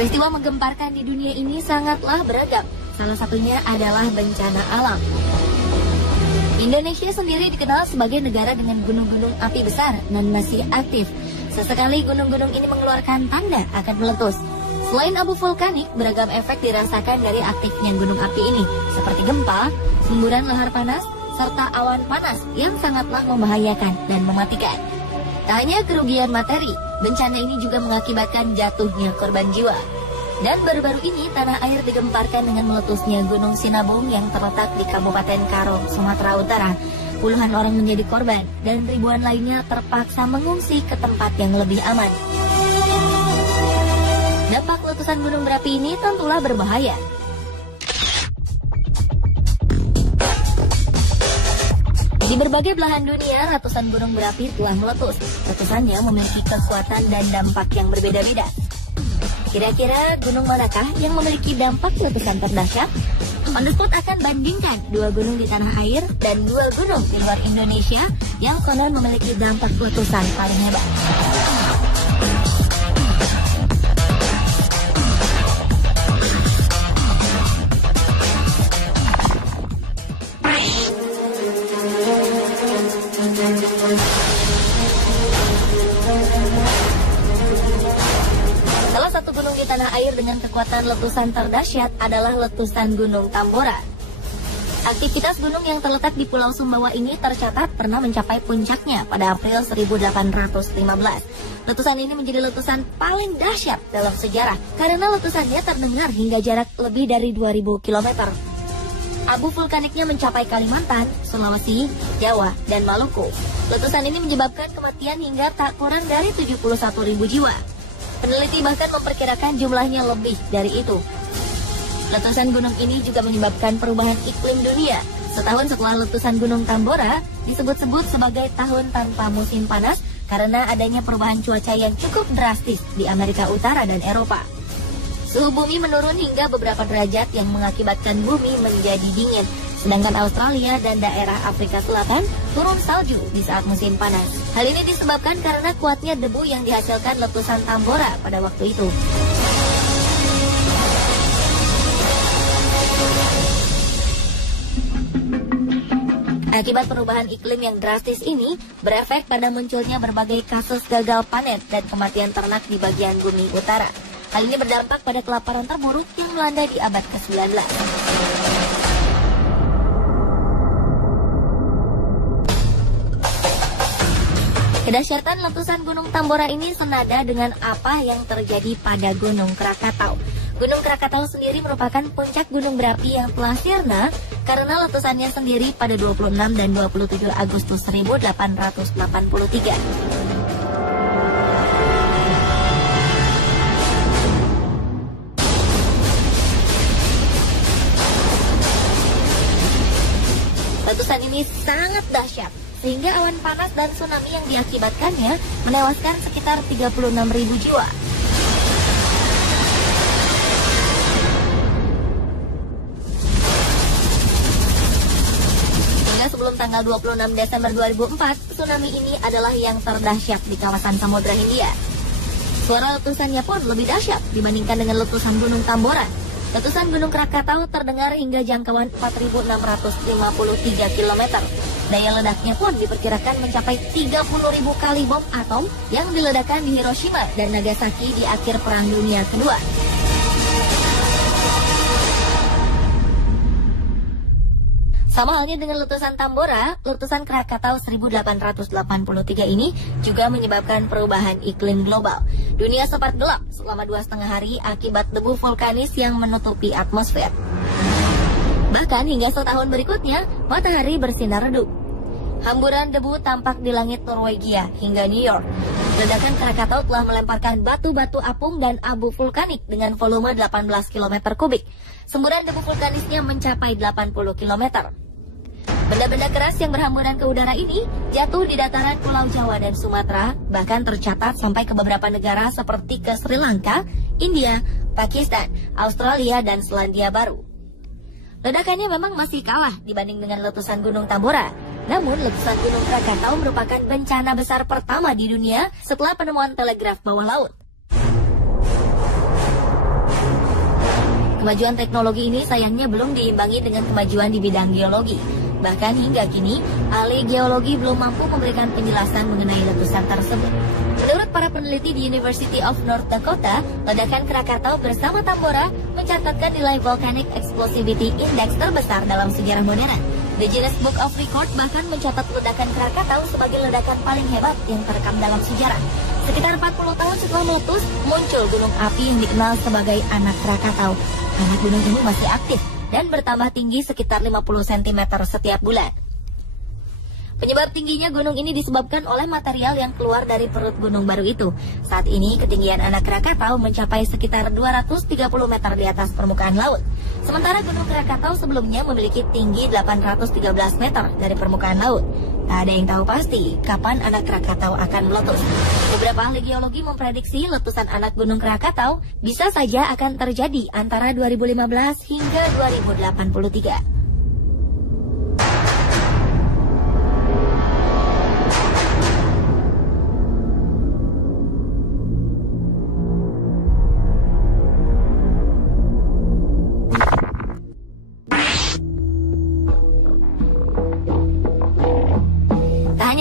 Peristiwa menggemparkan di dunia ini sangatlah beragam. Salah satunya adalah bencana alam. Indonesia sendiri dikenal sebagai negara dengan gunung-gunung api besar dan masih aktif. Sesekali gunung-gunung ini mengeluarkan tanda akan meletus. Selain abu vulkanik, beragam efek dirasakan dari aktifnya gunung api ini, seperti gempa, semburan lahar panas, serta awan panas yang sangatlah membahayakan dan mematikan. Tak hanya kerugian materi, bencana ini juga mengakibatkan jatuhnya korban jiwa. Dan baru-baru ini tanah air digemparkan dengan meletusnya Gunung Sinabung yang terletak di Kabupaten Karo, Sumatera Utara. Puluhan orang menjadi korban dan ribuan lainnya terpaksa mengungsi ke tempat yang lebih aman. Dampak letusan gunung berapi ini tentulah berbahaya. Di berbagai belahan dunia, ratusan gunung berapi telah meletus. Letusannya memiliki kekuatan dan dampak yang berbeda-beda. Kira-kira gunung manakah yang memiliki dampak letusan terdahsyat? On the spot akan bandingkan 2 gunung di tanah air dan 2 gunung di luar Indonesia yang konon memiliki dampak letusan paling hebat. Salah satu gunung di tanah air dengan kekuatan letusan terdahsyat adalah letusan Gunung Tambora. Aktivitas gunung yang terletak di Pulau Sumbawa ini tercatat pernah mencapai puncaknya pada April 1815. Letusan ini menjadi letusan paling dahsyat dalam sejarah karena letusannya terdengar hingga jarak lebih dari 2000 km. Abu vulkaniknya mencapai Kalimantan, Sulawesi, Jawa, dan Maluku. Letusan ini menyebabkan kematian hingga tak kurang dari 71.000 jiwa. Peneliti bahkan memperkirakan jumlahnya lebih dari itu. Letusan gunung ini juga menyebabkan perubahan iklim dunia. Setahun setelah letusan Gunung Tambora, disebut-sebut sebagai tahun tanpa musim panas karena adanya perubahan cuaca yang cukup drastis di Amerika Utara dan Eropa. Suhu bumi menurun hingga beberapa derajat yang mengakibatkan bumi menjadi dingin. Sedangkan Australia dan daerah Afrika Selatan turun salju di saat musim panas. Hal ini disebabkan karena kuatnya debu yang dihasilkan letusan Tambora pada waktu itu. Akibat perubahan iklim yang drastis ini, berefek pada munculnya berbagai kasus gagal panen dan kematian ternak di bagian bumi utara. Hal ini berdampak pada kelaparan terburuk yang melanda di abad ke-19. Kedahsyatan letusan Gunung Tambora ini senada dengan apa yang terjadi pada Gunung Krakatau. Gunung Krakatau sendiri merupakan puncak gunung berapi yang telah sirna karena letusannya sendiri pada 26 dan 27 Agustus 1883. Letusan ini sangat dahsyat, sehingga awan panas dan tsunami yang diakibatkannya menewaskan sekitar 36.000 jiwa. Hingga sebelum tanggal 26 Desember 2004, tsunami ini adalah yang terdahsyat di kawasan Samudra Hindia. Suara letusannya pun lebih dahsyat dibandingkan dengan letusan Gunung Tambora. Letusan Gunung Krakatau terdengar hingga jangkauan 4.653 km. Daya ledaknya pun diperkirakan mencapai 30.000 kali bom atom yang diledakkan di Hiroshima dan Nagasaki di akhir Perang Dunia Kedua. Sama halnya dengan letusan Tambora, letusan Krakatau 1883 ini juga menyebabkan perubahan iklim global. Dunia sempat gelap selama 2,5 hari akibat debu vulkanis yang menutupi atmosfer. Bahkan hingga setahun berikutnya, matahari bersinar redup. Hamburan debu tampak di langit Norwegia hingga New York. Ledakan Krakatau telah melemparkan batu-batu apung dan abu vulkanik dengan volume 18 km kubik. Semburan debu vulkanisnya mencapai 80 km. Benda-benda keras yang berhamburan ke udara ini jatuh di dataran Pulau Jawa dan Sumatera, bahkan tercatat sampai ke beberapa negara seperti ke Sri Lanka, India, Pakistan, Australia, dan Selandia Baru. Ledakannya memang masih kalah dibanding dengan letusan Gunung Tambora. Namun, letusan Gunung Krakatau merupakan bencana besar pertama di dunia setelah penemuan telegraf bawah laut. Kemajuan teknologi ini sayangnya belum diimbangi dengan kemajuan di bidang geologi. Bahkan hingga kini, ahli geologi belum mampu memberikan penjelasan mengenai letusan tersebut. Menurut para peneliti di University of North Dakota, ledakan Krakatau bersama Tambora mencatatkan nilai Volcanic Explosivity Index terbesar dalam sejarah modern. The Guinness Book of Record bahkan mencatat ledakan Krakatau sebagai ledakan paling hebat yang terekam dalam sejarah. Sekitar 40 tahun setelah meletus, muncul gunung api yang dikenal sebagai Anak Krakatau. Anak gunung ini masih aktif dan bertambah tinggi sekitar 50 cm setiap bulan. Penyebab tingginya gunung ini disebabkan oleh material yang keluar dari perut gunung baru itu. Saat ini ketinggian Anak Krakatau mencapai sekitar 230 meter di atas permukaan laut. Sementara Gunung Krakatau sebelumnya memiliki tinggi 813 meter dari permukaan laut. Tak ada yang tahu pasti kapan Anak Krakatau akan meletus. Beberapa ahli geologi memprediksi letusan anak Gunung Krakatau bisa saja akan terjadi antara 2015 hingga 2083.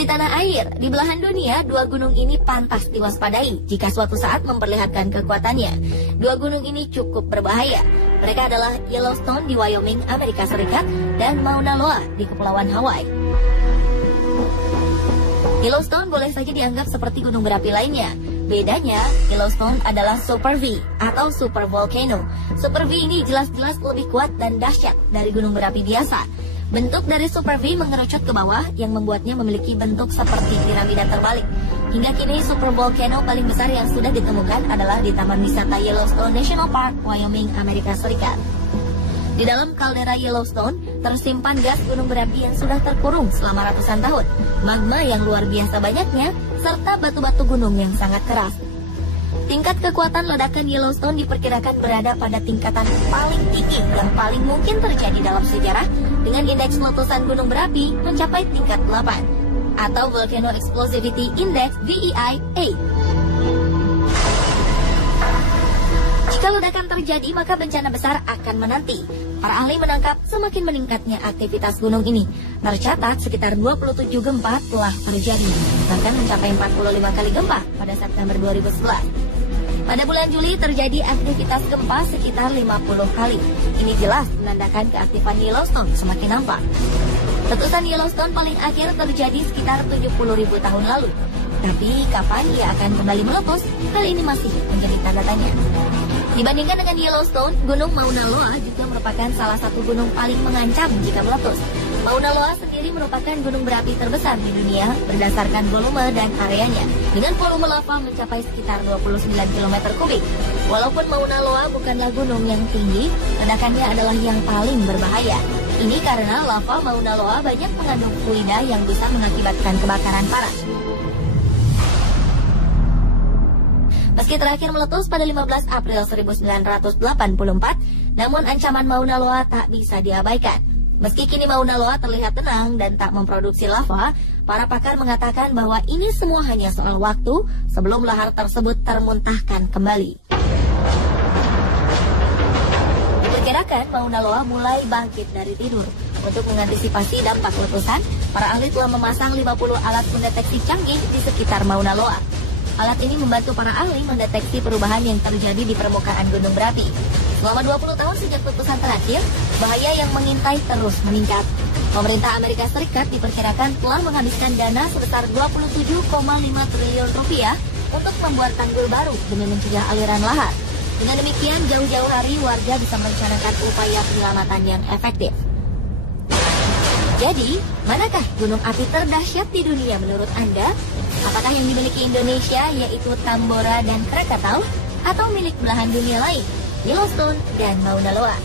Di tanah air, di belahan dunia, dua gunung ini pantas diwaspadai jika suatu saat memperlihatkan kekuatannya. Dua gunung ini cukup berbahaya. Mereka adalah Yellowstone di Wyoming, Amerika Serikat, dan Mauna Loa di Kepulauan Hawaii. Yellowstone boleh saja dianggap seperti gunung berapi lainnya. Bedanya, Yellowstone adalah Super V atau Super Volcano. Super V ini jelas-jelas lebih kuat dan dahsyat dari gunung berapi biasa. Bentuk dari Super V mengerucut ke bawah yang membuatnya memiliki bentuk seperti piramida terbalik. Hingga kini Super Volcano paling besar yang sudah ditemukan adalah di Taman Wisata Yellowstone National Park, Wyoming, Amerika Serikat. Di dalam kaldera Yellowstone tersimpan gas gunung berapi yang sudah terkurung selama ratusan tahun, magma yang luar biasa banyaknya, serta batu-batu gunung yang sangat keras. Tingkat kekuatan ledakan Yellowstone diperkirakan berada pada tingkatan paling tinggi yang paling mungkin terjadi dalam sejarah, dengan indeks letusan gunung berapi mencapai tingkat 8 atau Volcano Explosivity Index VEI-A. Jika ledakan terjadi, maka bencana besar akan menanti. Para ahli menangkap semakin meningkatnya aktivitas gunung ini. Tercatat sekitar 27 gempa telah terjadi, bahkan mencapai 45 kali gempa pada September 2011. Pada bulan Juli terjadi aktivitas gempa sekitar 50 kali. Ini jelas menandakan keaktifan Yellowstone semakin nampak. Letusan Yellowstone paling akhir terjadi sekitar 70.000 tahun lalu. Tapi kapan ia akan kembali meletus, hal ini masih menjadi tanda tanya. Dibandingkan dengan Yellowstone, Gunung Mauna Loa juga merupakan salah satu gunung paling mengancam jika meletus. Mauna Loa sendiri merupakan gunung berapi terbesar di dunia berdasarkan volume dan areanya, dengan volume lava mencapai sekitar 29 km kubik. Walaupun Mauna Loa bukanlah gunung yang tinggi, ledakannya adalah yang paling berbahaya. Ini karena lava Mauna Loa banyak mengandung fluida yang bisa mengakibatkan kebakaran parah. Meski terakhir meletus pada 15 April 1984, namun ancaman Mauna Loa tak bisa diabaikan. Meski kini Mauna Loa terlihat tenang dan tak memproduksi lava, para pakar mengatakan bahwa ini semua hanya soal waktu sebelum lahar tersebut termuntahkan kembali. Diperkirakan Mauna Loa mulai bangkit dari tidur. Untuk mengantisipasi dampak letusan, para ahli telah memasang 50 alat mendeteksi canggih di sekitar Mauna Loa. Alat ini membantu para ahli mendeteksi perubahan yang terjadi di permukaan gunung berapi. Selama 20 tahun sejak letusan terakhir, bahaya yang mengintai terus meningkat. Pemerintah Amerika Serikat diperkirakan telah menghabiskan dana sebesar 27,5 triliun rupiah untuk membuat tanggul baru demi mencegah aliran lahar. Dengan demikian, jauh-jauh hari warga bisa merencanakan upaya penyelamatan yang efektif. Jadi, manakah gunung api terdahsyat di dunia menurut Anda? Apakah yang dimiliki Indonesia yaitu Tambora dan Krakatau, atau milik belahan dunia lain, Yellowstone dan Mauna Loa?